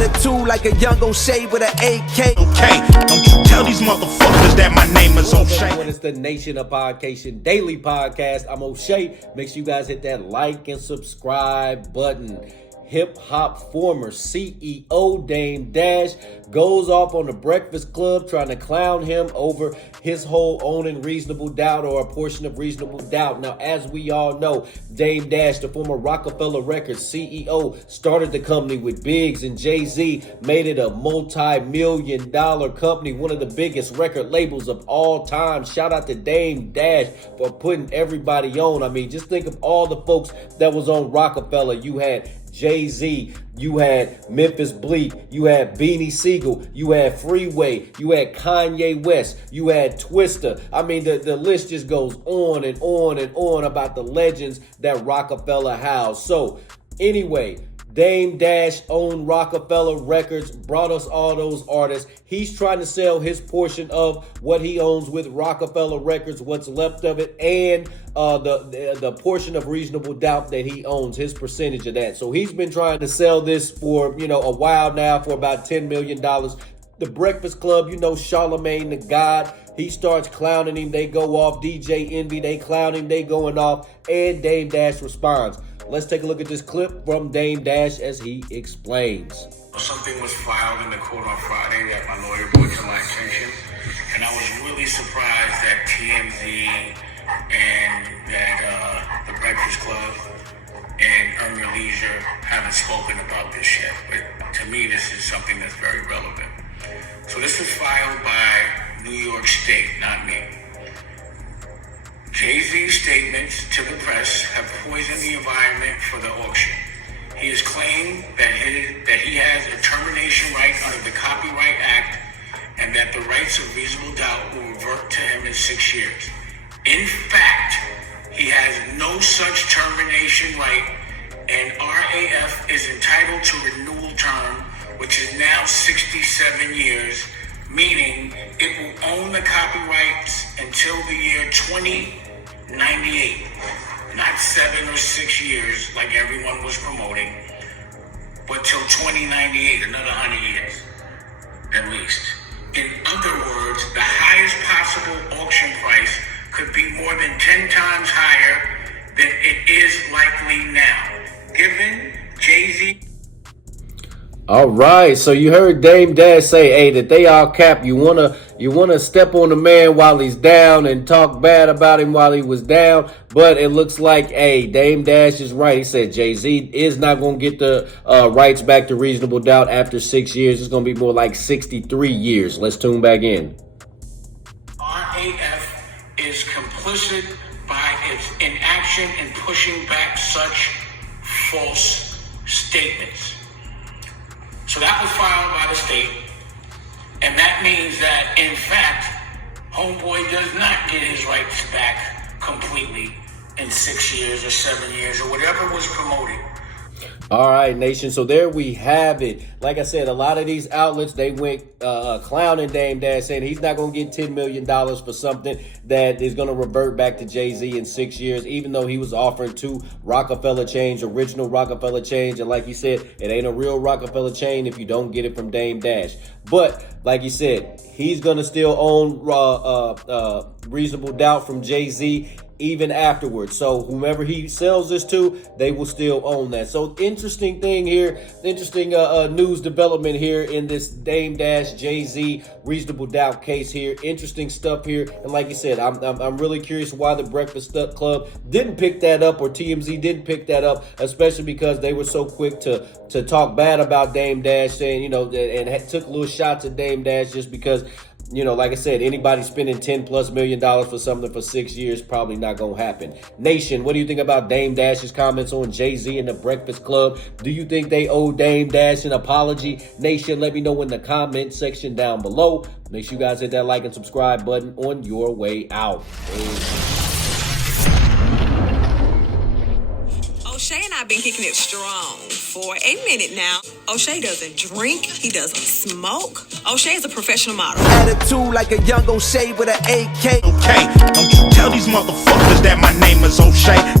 Attitude like a young O'Shea with an AK. Okay, don't you tell these motherfuckers that my name is O'Shea. Everyone, it's the Nation of Podcation Daily Podcast. I'm O'Shea. Make sure you guys hit that like and subscribe button. Hip hop former CEO Dame Dash goes off on the Breakfast Club trying to clown him over his whole owning Reasonable Doubt or a portion of Reasonable Doubt. Now, as we all know, Dame Dash, the former Rockefeller Records CEO, started the company with Biggs and Jay-Z, made it a multi-million-dollar company, one of the biggest record labels of all time. Shout out to Dame Dash for putting everybody on. I mean, just think of all the folks that was on Rockefeller. You had Jay-Z, you had Memphis Bleak, you had Beanie Siegel, you had Freeway, you had Kanye West, you had Twista. I mean, the list just goes on and on and on about the legends that Rockefeller housed. So, anyway, Dame Dash owned Rockefeller Records, brought us all those artists. He's trying to sell his portion of what he owns with Rockefeller Records, what's left of it, and the portion of Reasonable Doubt that he owns, his percentage of that. So he's been trying to sell this for, a while now for about $10 million. The Breakfast Club, Charlamagne the God, he starts clowning him. They go off. DJ Envy, they clown him. They going off. And Dame Dash responds. Let's take a look at this clip from Dame Dash as he explains. Something was filed in the court on Friday that my lawyer brought to my attention, and I was really surprised that TMZ and that the Breakfast Club and Earn Your Leisure haven't spoken about this yet. But to me, this is something that's very relevant. So this was filed by New York State, not me. Jay-Z's statements to the press have poisoned the environment for the auction. He has claimed that he has a termination right under the Copyright Act and that the rights of Reasonable Doubt will revert to him in 6 years. In fact, he has no such termination right, and RAF is entitled to renewal term, which is now 67 years, meaning it will own the copyrights until the year 2098, not 7 or 6 years like everyone was promoting, but till 2098, another 100 years, at least. In other words, the highest possible auction price could be more than 10 times higher than it is likely now, given Jay-Z. All right, so you heard Dame Dash say, hey, that they all cap. You wanna step on the man while he's down and talk bad about him while he was down. But it looks like, hey, Dame Dash is right. He said Jay-Z is not gonna get the rights back to Reasonable Doubt after 6 years. It's gonna be more like 63 years. Let's tune back in. RAF is complicit by its inaction in pushing back such false statements. So that was filed by the state, and that means that, in fact, Homeboy does not get his rights back completely in 6 years or 7 years or whatever was promoted. All right, Nation. So there we have it. Like I said, a lot of these outlets, they went clowning Dame Dash, saying he's not going to get $10 million for something that is going to revert back to Jay-Z in 6 years, even though he was offering 2 Rockefeller chains, original Rockefeller chains. And like you said, it ain't a real Rockefeller chain if you don't get it from Dame Dash. But like you said, he's going to still own Reasonable Doubt from Jay-Z even afterwards. So whomever he sells this to, they will still own that. So interesting thing here, interesting news development here in this Dame Dash Jay-Z Reasonable Doubt case here. Interesting stuff here. And like you said, I'm really curious why the Breakfast Club didn't pick that up, or TMZ didn't pick that up, especially because they were so quick to talk bad about Dame Dash, saying, and took little shots at Dame Dash just because, like I said, anybody spending $10+ million for something for 6 years, probably not going to happen. Nation, what do you think about Dame Dash's comments on Jay-Z and the Breakfast Club? Do you think they owe Dame Dash an apology? Nation, let me know in the comment section down below. Make sure you guys hit that like and subscribe button on your way out. O'Shea and I have been kicking it strong for a minute now. O'Shea doesn't drink. He doesn't smoke. O'Shea is a professional model. Attitude like a young O'Shea with an AK. Okay, don't you tell these motherfuckers that my name is O'Shea.